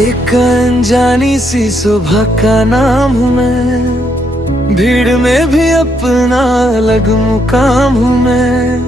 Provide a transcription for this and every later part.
एक अनजानी सी सुबह का नाम हूँ मैं, भीड़ में भी अपना अलग मुकाम हूँ मैं।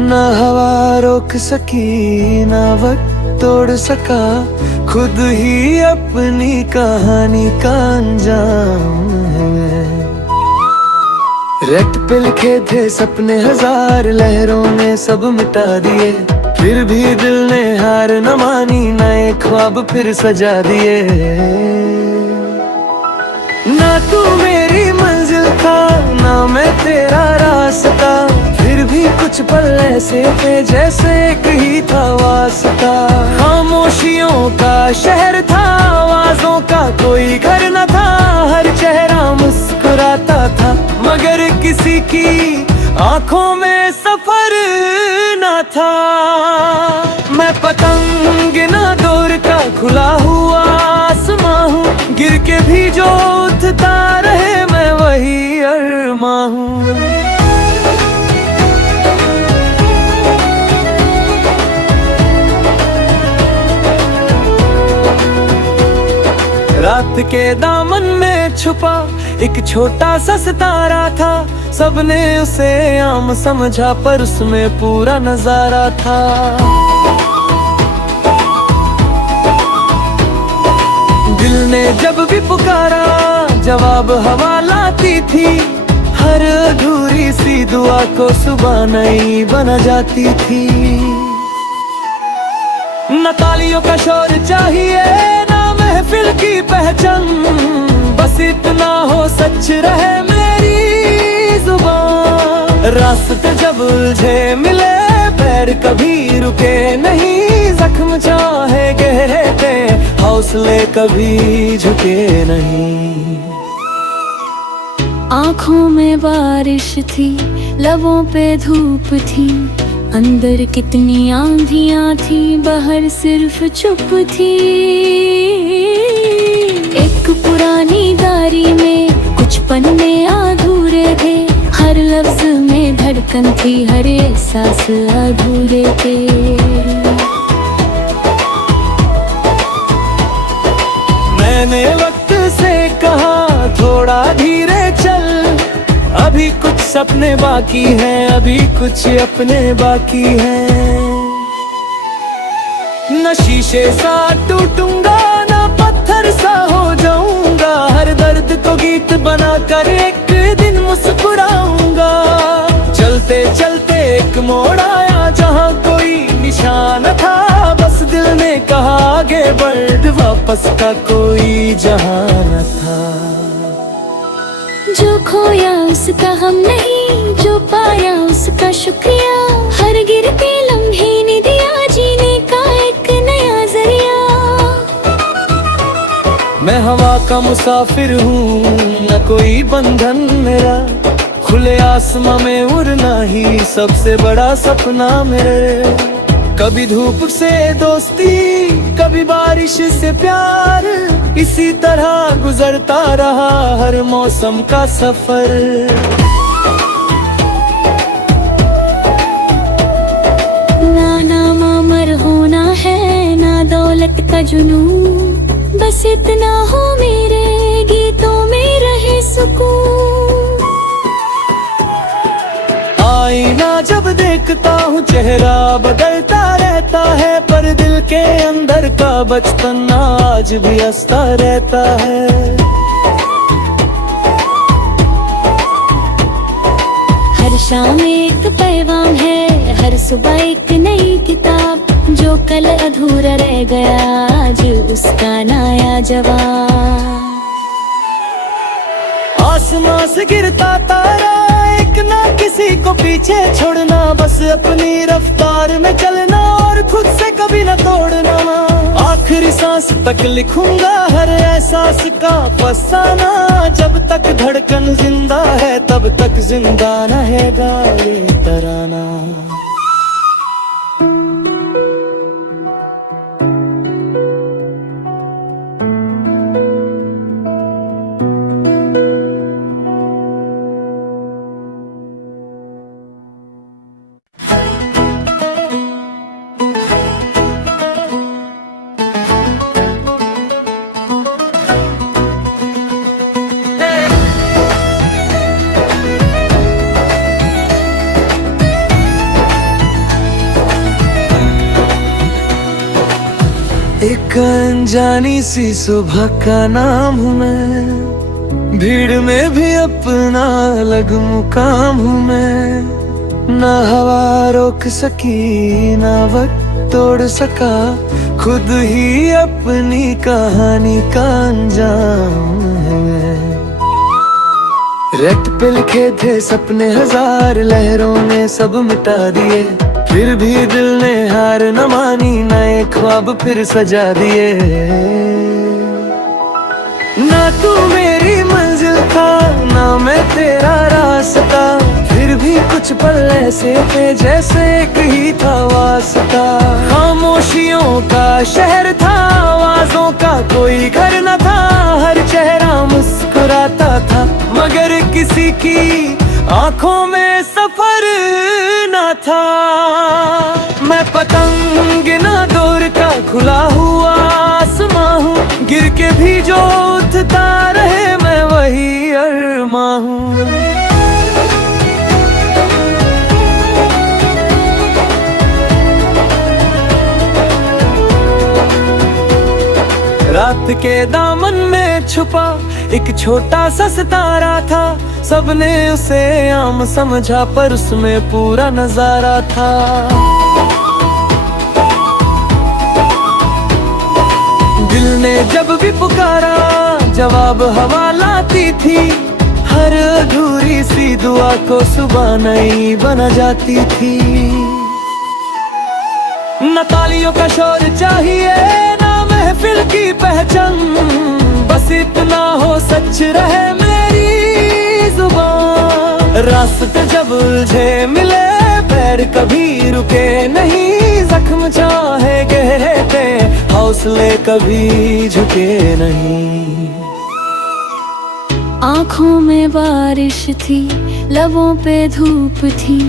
ना हवा रोक सकी ना वक्त तोड़ सका, खुद ही अपनी कहानी का अंजाम है मैं। रेत पे लिखे थे सपने हजार, लहरों ने सब मिटा दिए, फिर भी दिल ने हार न मानी, नए ख्वाब फिर सजा दिए। ना तू मेरी मंजिल था ना मैं तेरा रास्ता, फिर भी कुछ पल ऐसे थे जैसे एक ही था वास्ता। खामोशियों का शहर था, आवाजों का कोई घर न था, हर चेहरा मुस्कुराता था मगर किसी की आंखों में सफर ना था। मैं पतंग ना दूर का खुला हुआ आसमां हूँ, गिर के भी जो उठता रहे मैं वही अरमां हूँ। रात के दामन में छुपा एक छोटा सा सितारा था, सबने उसे आम समझा पर उसमें पूरा नजारा था। दिल ने जब भी पुकारा जवाब हवा लाती थी, हर अधूरी सी दुआ को सुबह नई बना जाती थी। न तालियों का शोर चाहिए ना महफिल की पहचान, बस इतना हो सच रहे मेरी जुबान। रास्ते जब उलझे मिले पैर कभी रुके नहीं, जख्म चाहे गहरे थे हौसले कभी झुके नहीं। आँखों में बारिश थी लबों पे धूप थी, अंदर कितनी आंधियां थी बाहर सिर्फ चुप थी। एक पुरानी डायरी में कुछ पन्ने अधूरे थे, हर लफ्ज में धड़कन थी हर एहसास अधूरे थे। मैंने वक्त से कहा थोड़ा धीरे चल, अभी कुछ सपने बाकी हैं अभी कुछ अपने बाकी हैं। न शीशे सा टूटूंगा ना पत्थर सा हो जाऊंगा, हर दर्द को गीत बनाकर एक दिन मुस्कुराऊंगा। चलते चलते एक मोड़ आया जहाँ कोई निशान था, बस दिल ने कहा आगे बढ़, वापस का कोई जहां न था। जो खोया उसका हम नहीं, जो पाया उसका शुक्रिया, हर गिरते लम्हे ने दिया जीने का एक नया जरिया। मैं हवा का मुसाफिर हूँ न कोई बंधन मेरा, खुले आसमां में उड़ना ही सबसे बड़ा सपना मेरे। कभी धूप से दोस्ती कभी बारिश से प्यार, इसी तरह गुजरता रहा हर मौसम का सफर। ना नाम अमर होना है ना दौलत का जुनून, बस इतना हो मेरे गीतों में रहे सुकून। आईना जब देखता हूँ चेहरा बदलता रहता है, पर दिल के अंदर का बचपन आज भी हंसता रहता है। हर शाम एक पैगाम है, हर सुबह एक नई किताब, जो कल अधूरा रह गया आज उसका नया जवाब। आसमां से गिरता तारा एक ना किसी को पीछे छोड़ना, बस अपनी रफ्तार में चलना और खुद से कभी न तोड़ना। आखिरी सांस तक लिखूंगा हर एहसास का फसाना, जब तक धड़कन जिंदा है तब तक जिंदा रहेगा ये तराना। एक अनजानी सी सुबह का नाम हूँ मैं, भीड़ में भी अपना अलग मुकाम हूँ मैं। ना हवा रोक सकी ना वक्त तोड़ सका, खुद ही अपनी कहानी का अंजाम है मैं। रेत पे लिखे थे सपने हजार, लहरों ने सब मिटा दिए, फिर भी दिल ने हार न मानी, नए ख्वाब फिर सजा दिए। ना तू मेरी मंजिल था ना मैं तेरा रास्ता, फिर भी कुछ पल ऐसे थे जैसे एक ही था वास्ता। खामोशियों का शहर था, आवाजों का कोई घर न था, हर चेहरा मुस्कुराता था मगर किसी की आंखों में सफर न था। मैं पतंग ना दूर का खुला हुआ आसमां हूँ, गिर के भी जो उठता रहे मैं वही अरमां हूँ। रात के दामन में छुपा एक छोटा सा सितारा था, सबने उसे आम समझा पर उसमें पूरा नजारा था। दिल ने जब भी पुकारा जवाब हवा लाती थी, हर अधूरी सी दुआ को सुबह नई बना जाती थी। न तालियों का शोर चाहिए ना महफिल की पहचान, बस इतना हो सच रहे मेरी जुबान। रास्ते जब उलझे मिले पैर कभी रुके नहीं, जख्म चाहे गहरे थे हौसले कभी झुके नहीं। आँखों में बारिश थी लबों पे धूप थी,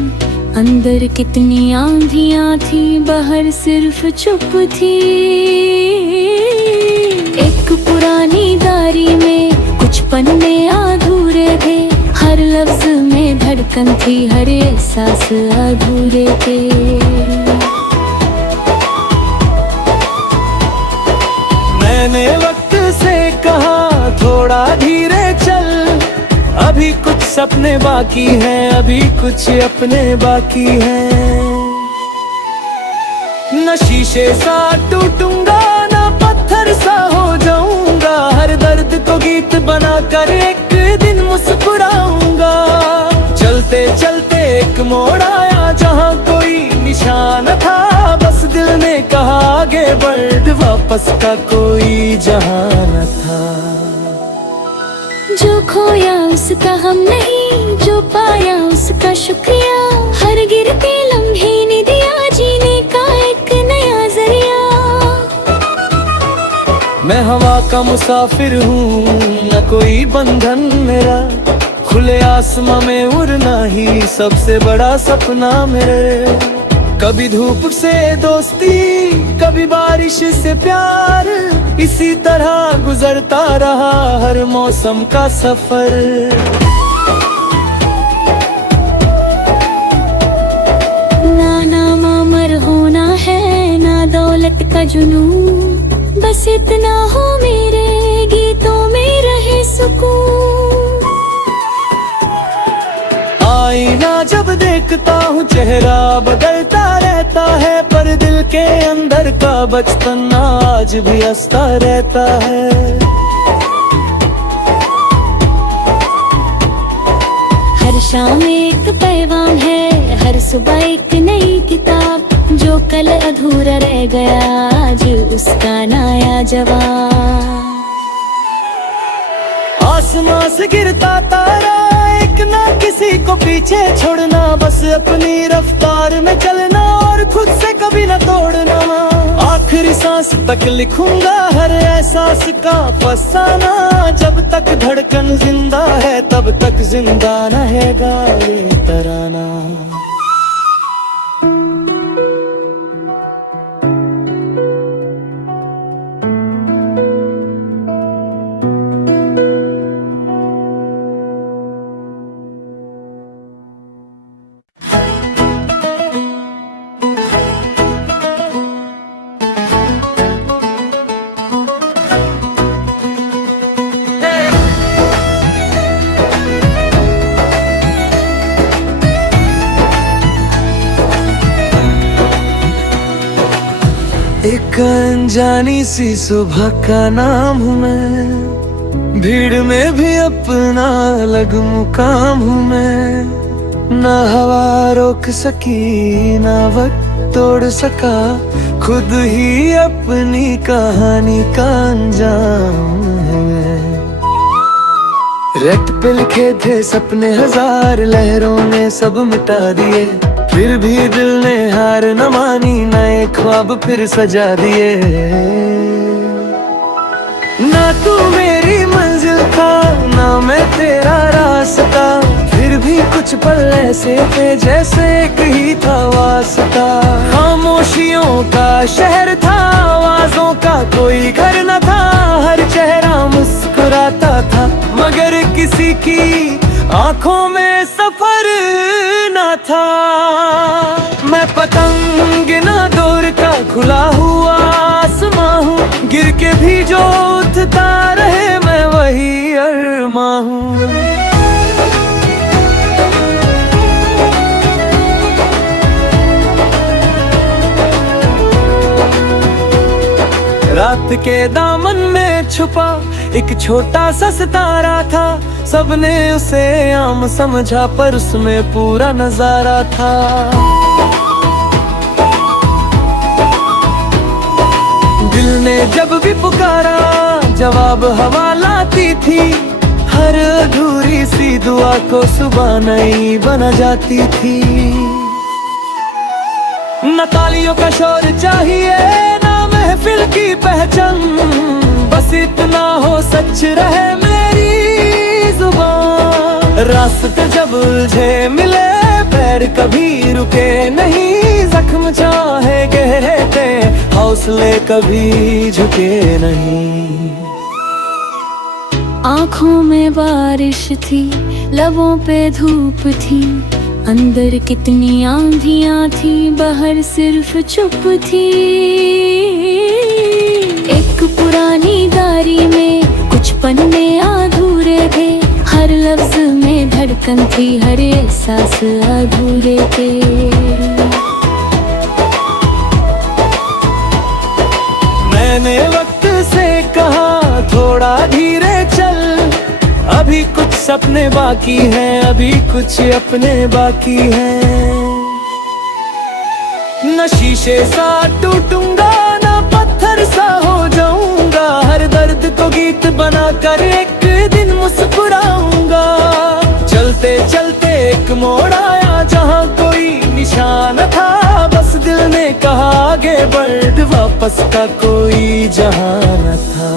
अंदर कितनी आंधियां थी बाहर सिर्फ चुप थी। एक पुरानी डायरी में कुछ पन्ने अधूरे थे, हर लफ्ज में धड़कन थी हर एहसास अधूरे थे। मैंने वक्त से कहा थोड़ा धीरे चल, अभी कुछ सपने बाकी हैं अभी कुछ अपने बाकी हैं। न शीशे सा टूटूंगा ना पत्थर सा हो जाऊंगा, हर दर्द को गीत बनाकर एक दिन मुस्कुराऊंगा। चलते चलते एक मोड़ आया जहाँ कोई निशान था, बस दिल ने कहा आगे बढ़, वापस का कोई जहां न था। जो खोया उसका हम नहीं, जो पाया उसका शुक्रिया, हर गिरते लम्हे ने दिया जीने का एक नया जरिया। मैं हवा का मुसाफिर हूँ न कोई बंधन मेरा, खुले आसमां में उड़ना ही सबसे बड़ा सपना मेरे। कभी धूप से दोस्ती कभी बारिश से प्यार, इसी तरह गुजरता रहा हर मौसम का सफर। ना नाम अमर होना है ना दौलत का जुनून, बस इतना हो मेरे गीतों में रहे सुकून। आईना जब देखता हूँ चेहरा बदलता रहता है, पर दिल के अंदर का बचपन आज भी हंसता रहता है। हर शाम एक पैगाम है, हर सुबह एक नई किताब, जो कल अधूरा रह गया आज उसका नया जवाब। आसमां से गिरता तारा एक ना किसी को पीछे छोड़ना, बस अपनी रफ्तार में चलना और खुद से कभी न तोड़ना। आखिरी सांस तक लिखूंगा हर एहसास का फसाना, जब तक धड़कन जिंदा है तब तक जिंदा रहेगा ये तराना। एक अनजानी सी सुबह का नाम हूँ मैं, भीड़ में भी अपना अलग मुकाम हूँ मैं। ना हवा रोक सकी ना वक्त तोड़ सका, खुद ही अपनी कहानी का अंजाम है मैं। रेत पे लिखे थे सपने हजार, लहरों ने सब मिटा दिए, फिर भी दिल ने हार न मानी, नए ख्वाब फिर सजा दिए। ना तू मेरी मंजिल था ना मैं तेरा रास्ता, फिर भी कुछ पल ऐसे थे जैसे एक ही था वास्ता। खामोशियों का शहर था, आवाजों का कोई घर न था, हर चेहरा मुस्कुराता था मगर किसी की आंखों में सफर न था। मैं पतंग ना दूर का खुला हुआ आसमां हूँ, गिर के भी जो उठता रहे मैं वही अरमां हूँ। रात के दामन में छुपा एक छोटा सा सितारा था, सबने उसे आम समझा पर उसमें पूरा नजारा था। दिल ने जब भी पुकारा जवाब हवा लाती थी, हर अधूरी सी दुआ को सुबह नई बना जाती थी। न तालियों का शोर चाहिए ना महफिल की पहचान, बस इतना हो सच रहे मेरी जुबान। रास्ते जब उलझे मिले पैर कभी रुके नहीं, जख्म चाहे गहरे थे हौसले कभी झुके नहीं। आँखों में बारिश थी लबों पे धूप थी, अंदर कितनी आंधियां थी बाहर सिर्फ चुप थी। एक पुरानी डायरी में कुछ पन्ने अधूरे थे, हर लफ्ज में धड़कन थी हर एहसास अधूरे थे। मैंने वक्त से कहा थोड़ा धीरे चल, अभी कुछ सपने बाकी हैं अभी कुछ अपने बाकी हैं। न शीशे सा टूटूंगा ना पत्थर सा हो जाऊंगा, हर दर्द को गीत बनाकर एक दिन मुस्कुराऊंगा। चलते चलते एक मोड़ आया जहाँ कोई निशान था, बस दिल ने कहा आगे बढ़, वापस का कोई जहां न था।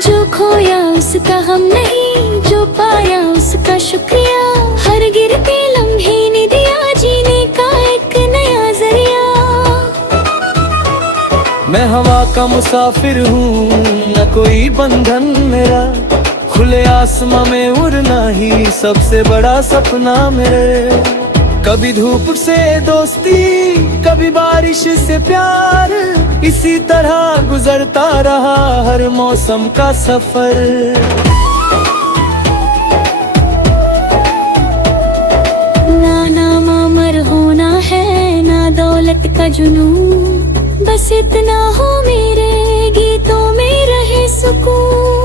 जो खोया उसका हम नहीं, जो पाया उसका शुक्रिया, हर गिरते लम्हे ने दिया जीने का एक नया जरिया। मैं हवा का मुसाफिर हूँ न कोई बंधन मेरा, खुले आसमां में उड़ना ही सबसे बड़ा सपना मेरे। कभी धूप से दोस्ती कभी बारिश से प्यार, इसी तरह गुजरता रहा हर मौसम का सफर। ना नाम अमर होना है ना दौलत का जुनून, बस इतना हो मेरे गीतों में रहे सुकून।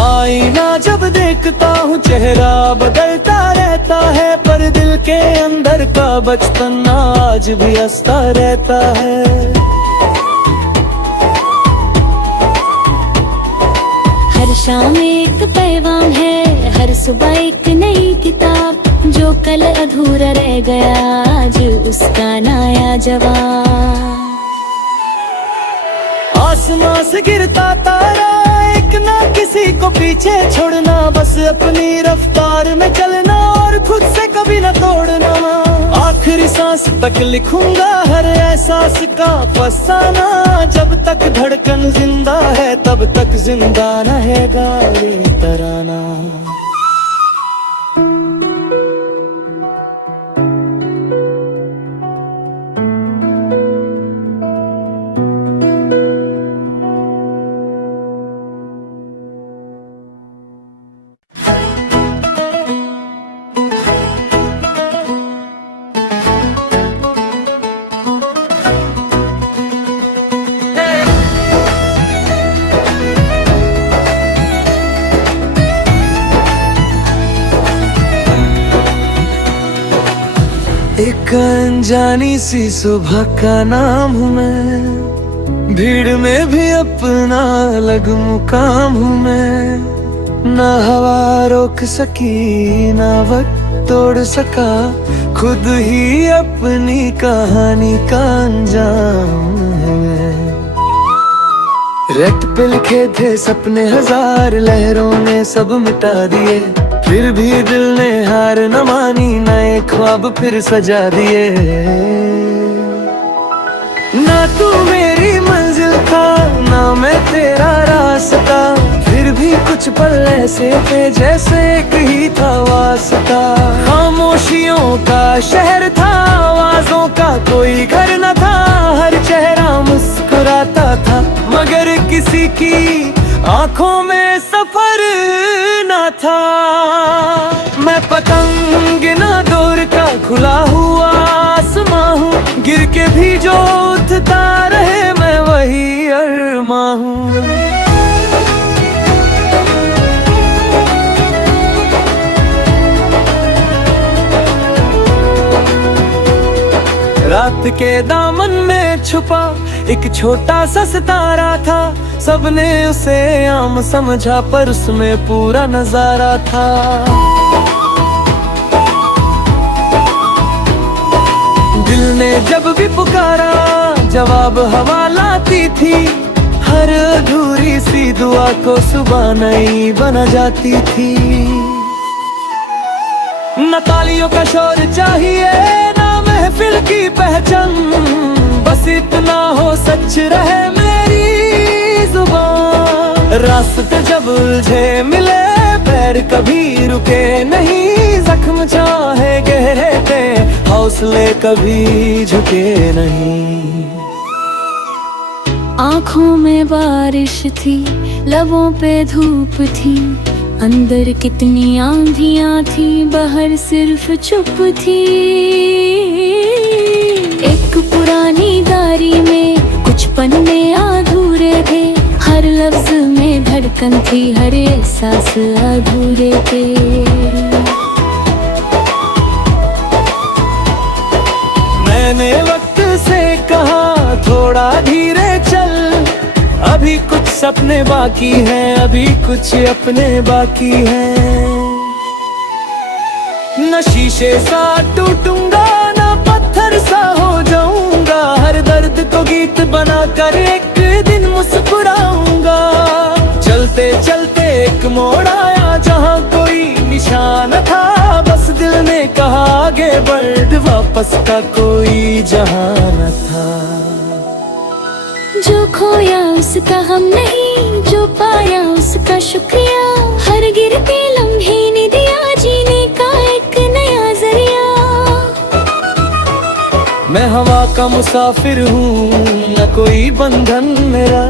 आईना जब देखता हूँ चेहरा बदलता रहता है, पर दिल के अंदर का बचपन आज भी हंसता रहता है। हर शाम एक पैगाम है, हर सुबह एक नई किताब, जो कल अधूरा रह गया आज उसका नया जवाब। आसमां से गिरता तारा एक ना किसी को पीछे छोड़ना, बस अपनी रफ्तार में चलना और खुद से कभी न तोड़ना। आखिरी सांस तक लिखूंगा हर एहसास का फसाना, जब तक धड़कन जिंदा है तब तक जिंदा रहेगा ये तराना। एक अनजानी सी सुबह का नाम हूँ मैं, भीड़ में भी अपना अलग मुकाम हूँ मैं। ना हवा रोक सकी ना वक्त तोड़ सका, खुद ही अपनी कहानी का अंजाम है मैं। रेत पे लिखे थे सपने हजार, लहरों ने सब मिटा दिए, फिर भी दिल ने हार न मानी, नए ख्वाब फिर सजा दिए। ना तू मेरी मंजिल था ना मैं तेरा रास्ता, फिर भी कुछ पल ऐसे थे जैसे एक ही था वास्ता। खामोशियों का शहर था, आवाजों का कोई घर न था, हर चेहरा मुस्कुराता था मगर किसी की आंखों में सफर न था। मैं पतंग ना दूर का खुला हुआ आसमां हूँ, गिर के भी जो उठता रहे मैं वही अरमां हूँ। रात के दामन में छुपा एक छोटा सा सितारा था, सबने उसे आम समझा पर उसमें पूरा नजारा था। दिल ने जब भी पुकारा जवाब हवा लाती थी, हर अधूरी सी दुआ को सुबह नई बना जाती थी। न तालियों का शोर चाहिए ना महफिल की पहचान, बस इतना हो सच रहे मेरी जुबान। रास्ते जब उलझे मिले पैर कभी रुके नहीं, जख्म चाहे गहरे थे हौसले कभी झुके नहीं। आँखों में बारिश थी लबों पे धूप थी, अंदर कितनी आंधियां थी बाहर सिर्फ चुप थी। एक पुरानी डायरी में कुछ पन्ने अधूरे थे, हर लफ्ज में धड़कन थी हर एहसास अधूरे थे। मैंने वक्त से कहा थोड़ा धीरे चल, अभी कुछ सपने बाकी हैं अभी कुछ अपने बाकी हैं। न शीशे सा टूटूंगा ना पत्थर सा हो जाऊंगा, हर दर्द को गीत बनाकर एक दिन मुस्कुराऊंगा। चलते चलते एक मोड़ आया जहाँ कोई निशान था, बस दिल ने कहा आगे बढ़, वापस का कोई जहां न था। जो खोया उसका हम नहीं, जो पाया उसका शुक्रिया, हर गिरते लम्हे ने दिया जीने का एक नया जरिया। मैं हवा का मुसाफिर हूँ न कोई बंधन मेरा,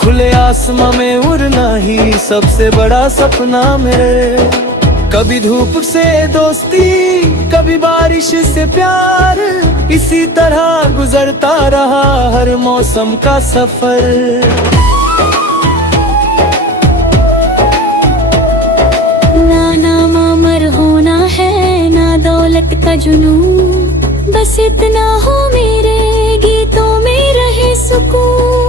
खुले आसमां में उड़ना ही सबसे बड़ा सपना मेरे। कभी धूप से दोस्ती कभी बारिश से प्यार, इसी तरह गुजरता रहा हर मौसम का सफर। ना नाम अमर होना है ना दौलत का जुनून, बस इतना हो मेरे गीतों में रहे सुकून।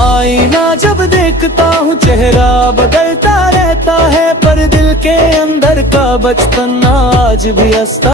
आईना जब देखता हूँ चेहरा बदलता रहता है, पर दिल के अंदर का बचपन आज भी हंसता